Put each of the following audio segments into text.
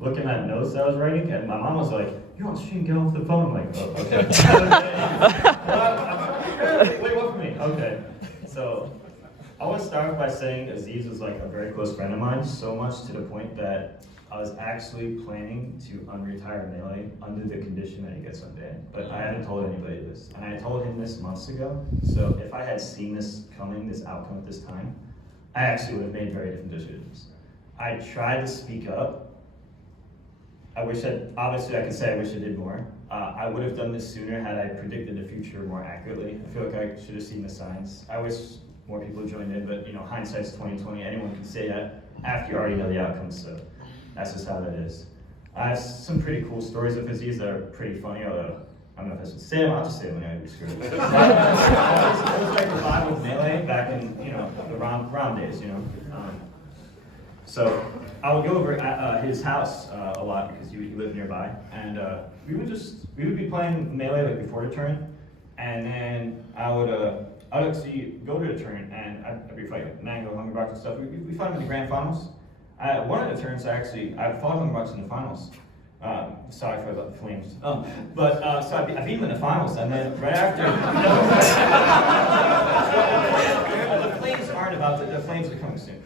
looking at notes that I was writing, and my mom was like, "You're on stream, get off the phone." I'm like, "Oh, okay." Wait, what for me? Okay. So I want to start by saying Aziz was like a very close friend of mine, so much to the point that I was actually planning to unretire Melee under the condition that he gets unbanned. But I hadn't told anybody this, and I told him this months ago. So if I had seen this coming, this outcome at this time, I actually would have made very different decisions. I tried to speak up. Obviously I could say I wish I did more. I would have done this sooner had I predicted the future more accurately. I feel like I should have seen the signs. I wish more people joined in, but hindsight's 20/20. Anyone can say that after you already know the outcome, so that's just how that is. I have some pretty cool stories with Aziz that are pretty funny, although I don't know if I should say them. I'll just say them anyway, screw it. It was like the vibe with Melee back in, the ROM days, So I would go over at his house a lot because he lived nearby, and we would be playing Melee like before the tournament, and then I would actually go to the tournament and I'd be fighting Mango, Hungry Box and stuff. We fought him in the grand finals. One of the turns I fought Hungry Box in the finals. Sorry for the Flames. So I beat him in the finals, and then right after. The Flames aren't about to. The Flames are coming soon.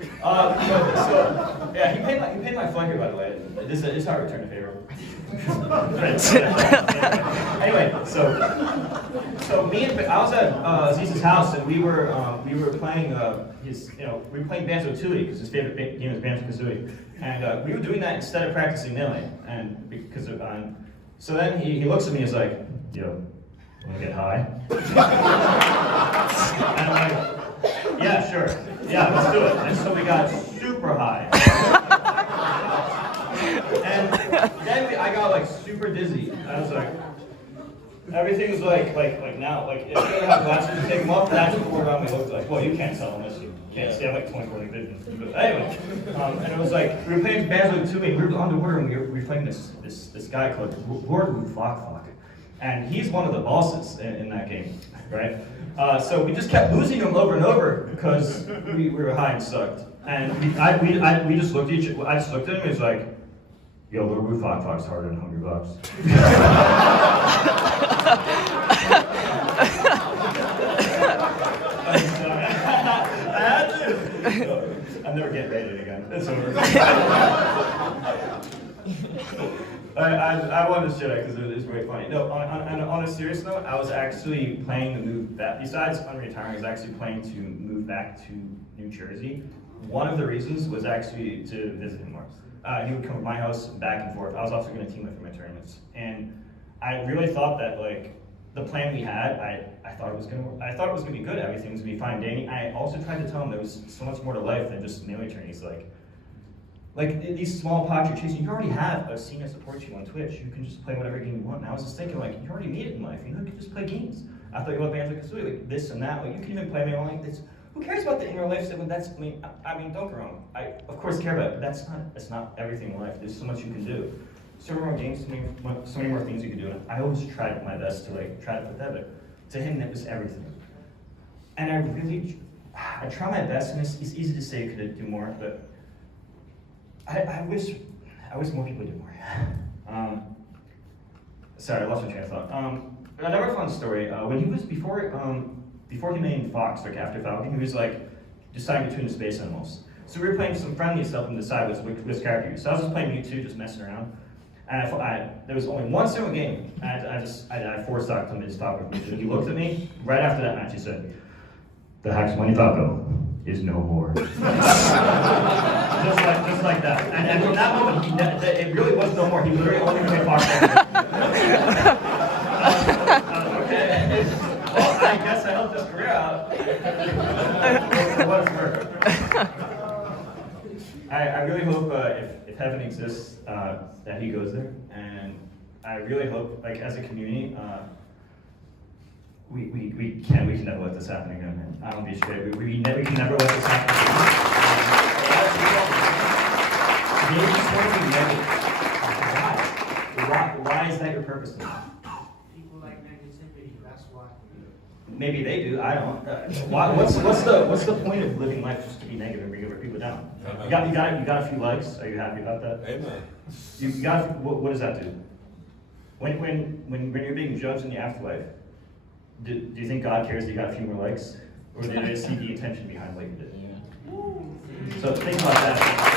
Yeah, he paid my flight here, by the way. This is how I return the favor. Anyway, so I was at Aziz's house, and we were playing we were playing Banjo-Tooie because his favorite game is Banjo-Kazooie, and we were doing that instead of practicing Melee, and because of so then he looks at me and is like, "Yo, wanna get high?" And I'm like, "Yeah, sure, yeah, let's do it." And so we got super high. And then I got like super dizzy. I was like, everything's like now, like if you ever have glasses, you take them off, that's what around me looked like. Well, you can't tell unless you can't see. I have like 24 vision. But anyway, and it was like we were playing Banjo-Tooie, we were underwater, and we were fighting this guy called Lord Flock, and he's one of the bosses in that game, right? So we just kept losing him over and over because we were high and sucked. And we just looked at each other. I just looked at him and he was like, "Yo, Lord Fox harder than Hungry Box." I had to. I'm never getting rated again. It's over. I wanted to share that because it was very funny. No, on a serious note, I was actually planning to move back. Besides unretiring, I was actually planning to move back to New Jersey. One of the reasons was actually to visit him more. He would come to my house back and forth. I was also going to team with him at tournaments, and I really thought that the plan we had, I thought it was going to be good. Everything was going to be fine. Danny, I also tried to tell him there was so much more to life than just Melee tourneys. Like these small pods you're chasing, you already have a senior support you on Twitch. You can just play whatever game you want. And I was just thinking, you already made it in life. You can just play games. I thought you loved Banjo-Kazooie, like this and that. You can even play Melee like this. Who cares about the inner life stuff? Don't get me wrong. I of course care about it, but that's not everything in life. There's so much you can do. So many more games, so many more things you can do. And I always tried my best to try to put that there. To him, that was everything. And I try my best, and it's easy to say you could do more, but I wish more people did more. Sorry, I lost my train of thought. Another fun story. When he was before he named Fox, after Falcon, he was deciding between the space animals. So we were playing some friendly stuff and decide which character you. So I was just playing Mewtwo, just messing around. And there was only one single game. And I forced him to stop with Mewtwo. He looked at me right after that match. He said, "The Hax Money Falco is no more." just like that. And from that moment, it really was no more. He literally only played Fox. Okay. Well, I guess I helped his career out. I really hope if heaven exists that he goes there, and I really hope as a community we can never let this happen again, man. I don't be straight. We can never let this happen again. Why is that your purpose? People like negativity. That's why. Maybe they do. I don't. What's the point of living life just to be negative and bring over people down? down. Amen. You got a few likes. Are you happy about that? Amen. You got, what does that do? When you're being judged in the afterlife, do you think God cares that you got a few more likes? Or did they see the intention behind what you did? Yeah. So think about that.